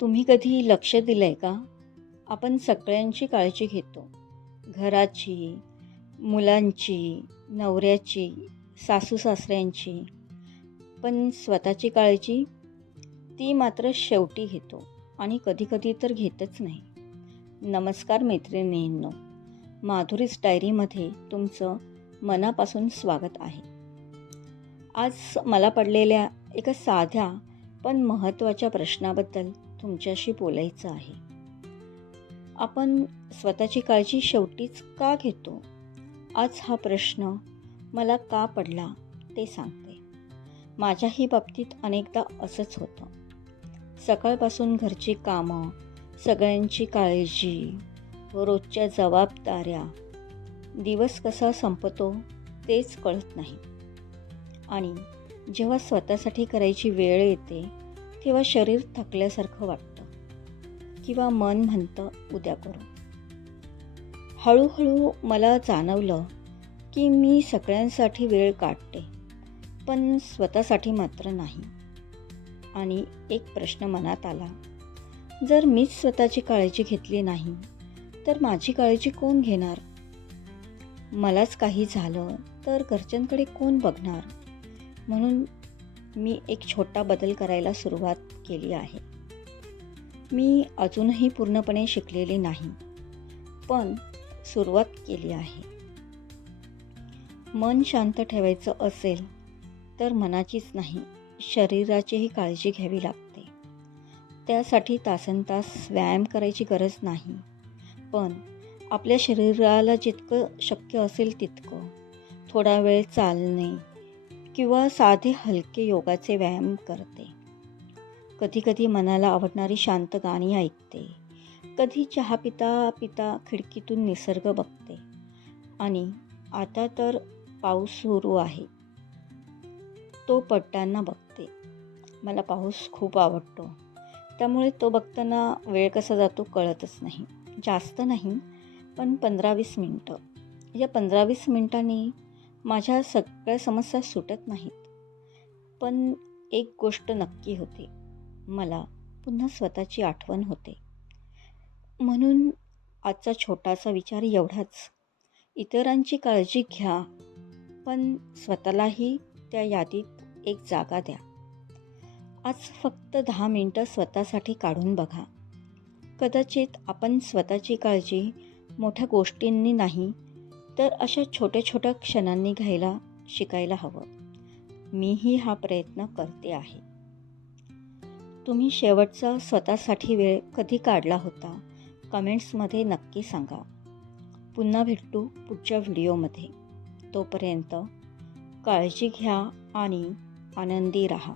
तुम्ही कधी लक्ष दिलं आहे का? आपण सगळ्यांची काळजी घेतो. घराची, मुलांची, नवऱ्याची, सासू-सासऱ्यांची. पण स्वतःची काळजी ती मात्र शेवटी घेतो आणि कधी-कधी तर घेतच नाही. नमस्कार मैत्रिणींनो, माधुरीज डायरीमध्ये तुमचं मनापासून स्वागत आहे. आज मला पडलेल्या एका साध्या पण महत्त्वाच्या प्रश्नाबद्दल तुमच्याशी बोलायचं आहे. आपण स्वतःची काळजी शेवटीच का घेतो? आज हा प्रश्न मला का पडला ते सांगते. माझ्याही बाबतीत अनेकदा असंच होतं. सकाळपासून घरची कामं, सगळ्यांची काळजी, रोजच्या जबाबदाऱ्या, दिवस कसा संपतो तेच कळत नाही. आणि जेव्हा स्वतःसाठी करायची वेळ येते तेव्हा शरीर थकल्यासारखं वाटतं किंवा मन म्हणतं उद्या करू. हळूहळू मला जाणवलं की मी सगळ्यांसाठी वेळ काढते, पण स्वतःसाठी मात्र नाही. आणि एक प्रश्न मनात आला, जर मीच स्वतःची काळजी घेतली नाही तर माझी काळजी कोण घेणार? मलाच काही झालं तर घरच्यांकडे कोण बघणार? म्हणून मी एक छोटा बदल करायला सुरुवात केली आहे. मी अजूनही पूर्णपणे शिकलेली नाही, पण सुरुवात केली आहे. मन शांत ठेवायचं असेल तर मनाचीच नाही, शरीराचीही काळजी घ्यावी लागते. त्यासाठी तासनतास व्यायाम करायची गरज नाही, पण आपल्या शरीराला जितकं शक्य असेल तितकं थोडा वेळ चालणे किंवा साधे हलके योगाचे व्यायाम करते. कधीकधी मनाला आवडणारी शांत गाणी ऐकते. कधी चहा पिता पिता खिडकीतून निसर्ग बघते. आणि आता तर पाऊस सुरू आहे, तो पडताना बघते. मला पाऊस खूप आवडतो, त्यामुळे तो बघताना वेळ कसा जातो कळतच नाही. जास्त नाही, पण 15-20 मिनटं. या 15-20 मिनटांनी माझ्या सगळ्या समस्या सुटत नाहीत, पण एक गोष्ट नक्की होते, मला पुन्हा स्वतःची आठवण होते. म्हणून आजचा छोटासा विचार एवढाच, इतरांची काळजी घ्या, पण स्वतःलाही त्या यादीत एक जागा द्या. आज फक्त 10 मिनटं स्वतःसाठी काढून बघा. कदाचित आपण स्वतःची काळजी मोठ्या गोष्टींनी नाही तर अशा छोट्या छोट्या क्षणांनी घ्यायला शिकायला हवं. मीही हा प्रयत्न करते आहे. तुम्ही शेवटचा स्वतःसाठी वेळ कधी काढला होता? कमेंट्समध्ये नक्की सांगा. पुन्हा भेटू पुढच्या व्हिडिओमध्ये. तोपर्यंत काळजी घ्या आणि आनंदी राहा.